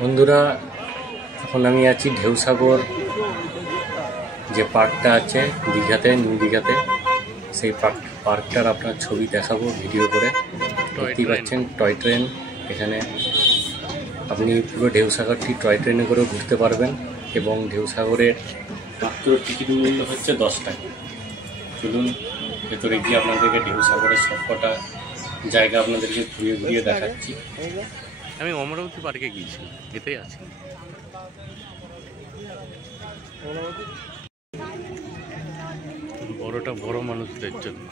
বন্ধুরা, এখন আমি আছি ঢেউসাগর যে পার্কটা আছে দীঘাতে, নিউ দীঘাতে। সেই পার্কটার আপনার ছবি দেখাবো ভিডিও করে। দেখতেই পাচ্ছেন টয় ট্রেন। এখানে আপনি পুরো ঢেউসাগরটি টয় ট্রেনে করে ঘুরতে পারবেন এবং ঢেউসাগরের মাত্র টিকিট মূল্য হচ্ছে 10 টাকা। চলুন ভেতরে গিয়ে আপনাদেরকে ঢেউসাগরের সবকটা জায়গা আপনাদেরকে ঘুরিয়ে ঘুরিয়ে দেখাচ্ছি। আমি অমরাবতী পার্কে গিয়েছিলাম, এতেই আছি। বড়টা বড় মানুষদের জন্য।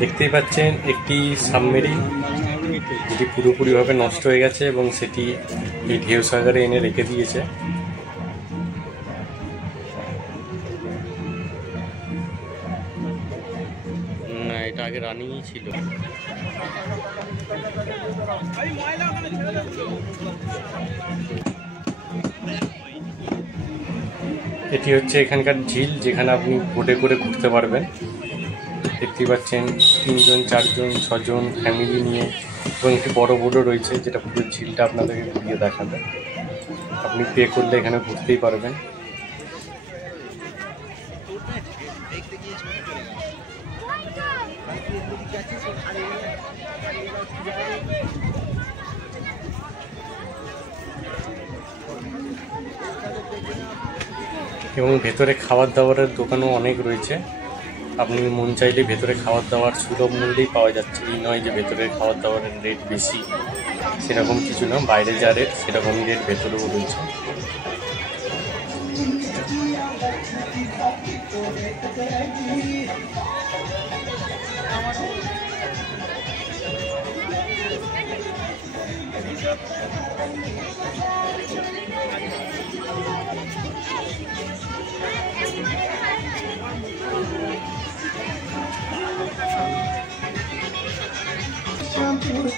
দেখতেই পাচ্ছেন একটি সাবমেরিন, যেটি পুরোপুরিভাবে নষ্ট হয়ে গেছে এবং সেটি এই ঢেউসাগরে এনে রেখে দিয়েছে। না, এটা আগে রানিংই ছিল। এটি হচ্ছে এখানকার ঝিল, যেখানে আপনি বোটে করে ঘুরতে পারবেন। দেখতেই পাচ্ছেন 3 জন 4 জন 6 জন ফ্যামিলি নিয়ে, এবং একটি বড় বোটও রয়েছে যেটা পুরো ঝিলটা আপনাদেরকে ঘুরিয়ে দেখাবে। আপনি পে করলে এখানে ঘুরতেই পারবেন। এবং ভেতরে খাবার দাবারের দোকানও অনেক রয়েছে। আপনি মন চাইলে ভেতরে খাবার দাবার সুলভ মূল্যেই পাওয়া যাচ্ছে। এই নয় যে ভেতরে খাবার দাবারের রেট বেশি, সেরকম কিছু না। বাইরে যা রেট সেরকমই রেট ভেতরেও রয়েছে।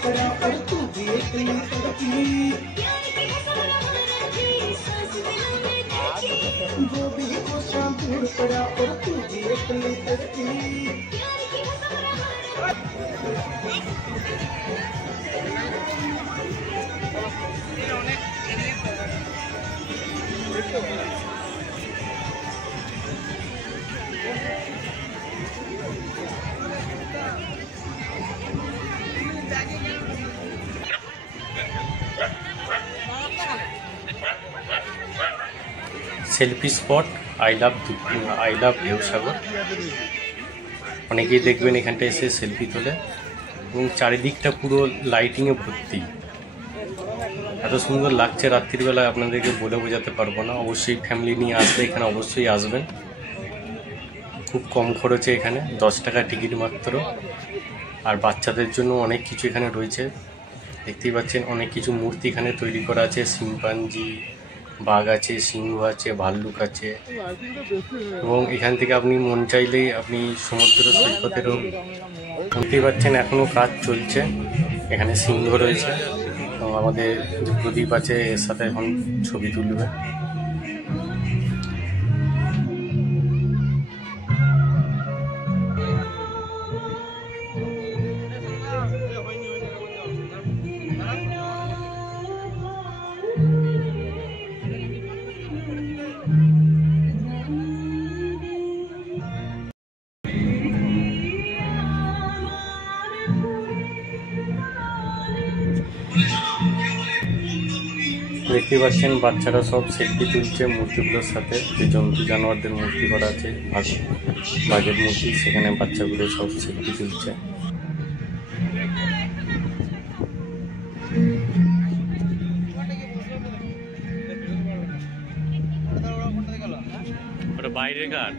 पड़ा और तू भी इतनी तड़पी, वो भी शाम दूर पड़ा और तू भी इतनी तड़पी। Selfie spot I love ঢেউসাগর। অনেকেই দেখবেন এখানটা এসে সেলফি তোলে এবং চারিদিকটা পুরো লাইটিংয়ে ভর্তি। এত সুন্দর লাগছে রাত্রিবেলায়, আপনাদেরকে বলে বোঝাতে পারবো না। অবশ্যই ফ্যামিলি নিয়ে আসলে এখানে অবশ্যই আসবেন। খুব কম খরচে এখানে 10 টাকা টিকিট মাত্র। আর বাচ্চাদের জন্য অনেক কিছু এখানে রয়েছে। দেখতেই পাচ্ছেন অনেক কিছু মূর্তি এখানে তৈরি করা আছে। শিম্পাঞ্জি, বাঘ আছে, সিংহ আছে, ভাল্লুক আছে। এবং এখান থেকে আপনি মন চাইলেই আপনি সমুদ্র সৈকতেরও। দেখতেই পাচ্ছেন এখনও কাজ চলছে। এখানে সিংহ রয়েছে এবং আমাদের যে প্রদীপ আছে এর সাথে এখন ছবি তুলবে। দেখতে পাচ্ছেন বাচ্চারা সব সেলফি তুলছে মূর্তিগুলোর সাথে। যে জন্তু জানোয়ারদের মূর্তি করা আছে, বাঘের মূর্তি, সেখানে বাচ্চাগুলো সব সেলফি তুলছে। বাইরের ঘাট।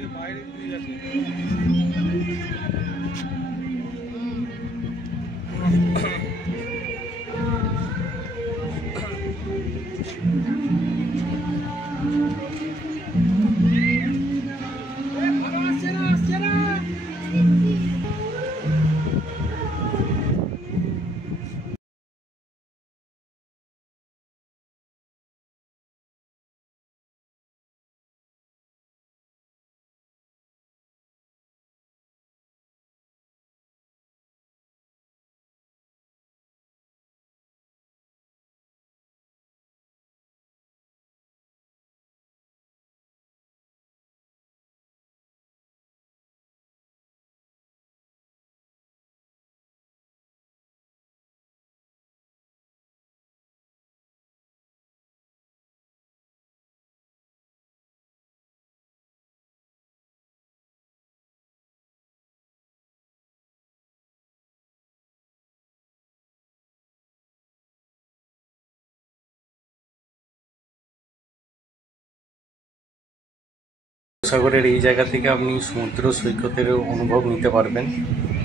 বঙ্গোপসাগরের এই জায়গা থেকে আপনি সমুদ্র সৈকতের অনুভব নিতে পারবেন।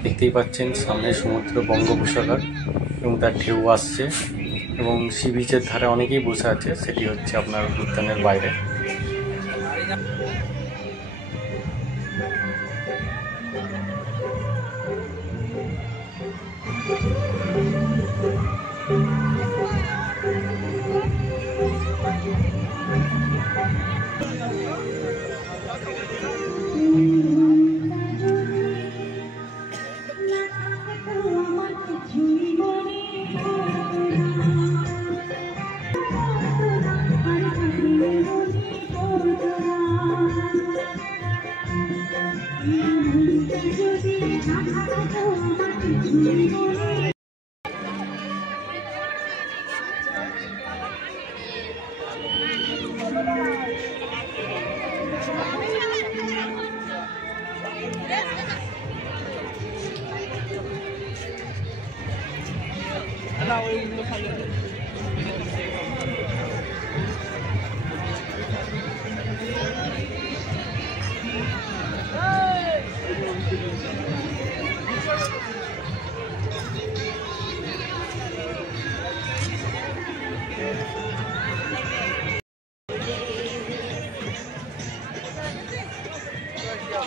দেখতেই পাচ্ছেন সামনে সমুদ্র বঙ্গোপসাগর এবং তার ঢেউ আসছে এবং সি বিচের ধারে অনেকেই বসে আছে, সেটি হচ্ছে আপনার উদ্যানের বাইরে। না ওইগুলো খালি